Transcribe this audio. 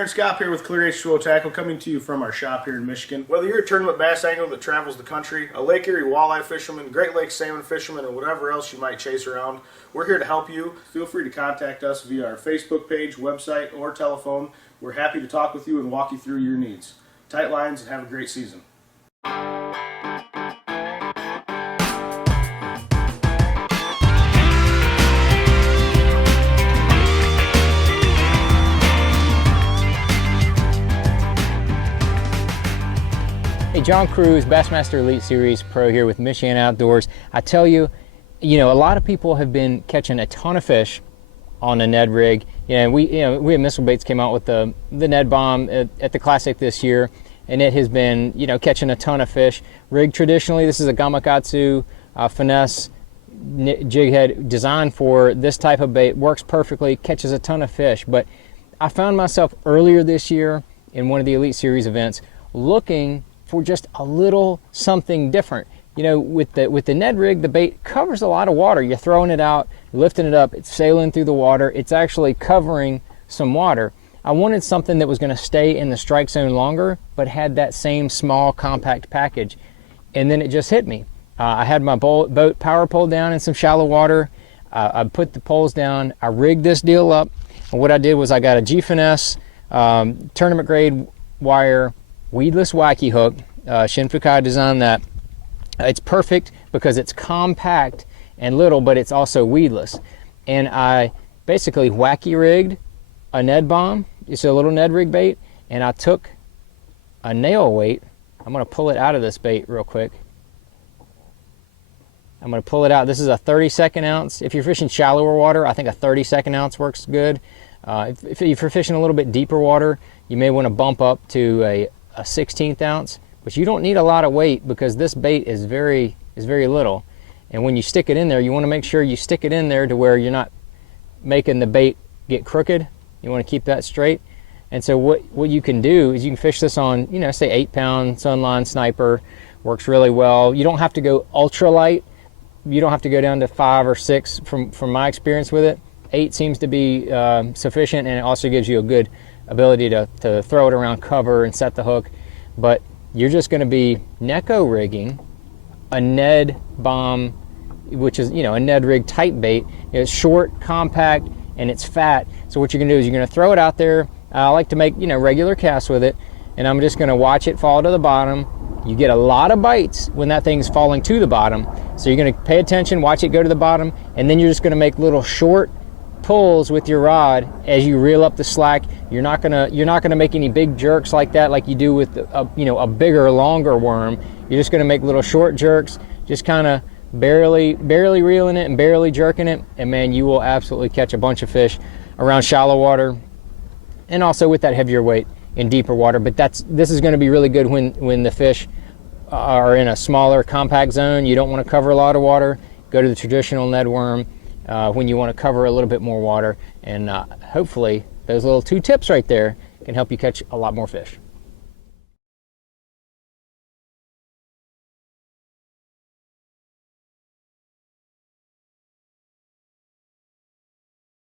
Aaron Scott here with Clear H2O Tackle, coming to you from our shop here in Michigan. Whether you're a tournament bass angler that travels the country, a Lake Erie walleye fisherman, Great Lakes salmon fisherman, or whatever else you might chase around, we're here to help you. Feel free to contact us via our Facebook page, website, or telephone. We're happy to talk with you and walk you through your needs. Tight lines and have a great season. Hey, John Crews, Bassmaster Elite Series Pro here with Michigan Outdoors. I tell you, a lot of people have been catching a ton of fish on the Ned Rig. We have Missile Baits came out with the Ned Bomb at the Classic this year, and it has been, catching a ton of fish. Rig traditionally, this is a Gamakatsu finesse jig head designed for this type of bait. Works perfectly, catches a ton of fish. But I found myself earlier this year in one of the Elite Series events looking for just a little something different. With the Ned Rig, the bait covers a lot of water. You're throwing it out, lifting it up, it's sailing through the water, it's actually covering some water. I wanted something that was going to stay in the strike zone longer, but had that same small, compact package. And then it just hit me. I had my boat power pole down in some shallow water. I put the poles down, I rigged this deal up, and what I did was I got a G-Finesse tournament grade wire weedless wacky hook. Shinfukai designed that. It's perfect because it's compact and little, but it's also weedless. And I basically wacky rigged a Ned Bomb. It's a little Ned Rig bait, and I took a nail weight. I'm going to pull it out of this bait real quick. I'm going to pull it out. This is a 32nd ounce. If you're fishing shallower water, I think a 32nd ounce works good. If you're fishing a little bit deeper water, you may want to bump up to a 16th ounce, but you don't need a lot of weight because this bait is very little. And when you stick it in there, you want to make sure you stick it in there to where you're not making the bait get crooked. You want to keep that straight. And so what you can do is you can fish this on, say 8-pound Sunline Sniper. Works really well. You don't have to go ultra light. You don't have to go down to 5 or 6 from my experience with it. 8 seems to be sufficient, and it also gives you a good ability to throw it around cover and set the hook. But you're just going to be Neko rigging a Ned Bomb, which is a Ned Rig type bait. It's short, compact, and it's fat. So what you're going to do is you're going to throw it out there. I like to make regular casts with it, and I'm just going to watch it fall to the bottom. You get a lot of bites when that thing's falling to the bottom, so you're going to pay attention, watch it go to the bottom, and then you're just going to make little short pulls with your rod as you reel up the slack. You're not gonna make any big jerks like that, like you do with a bigger, longer worm. You're just gonna make little short jerks, just kind of barely reeling it and barely jerking it, and man, you will absolutely catch a bunch of fish around shallow water, and also with that heavier weight in deeper water. But this is going to be really good when the fish are in a smaller, compact zone. You don't want to cover a lot of water. Go to the traditional Ned worm when you want to cover a little bit more water, and hopefully those little 2 tips right there can help you catch a lot more fish.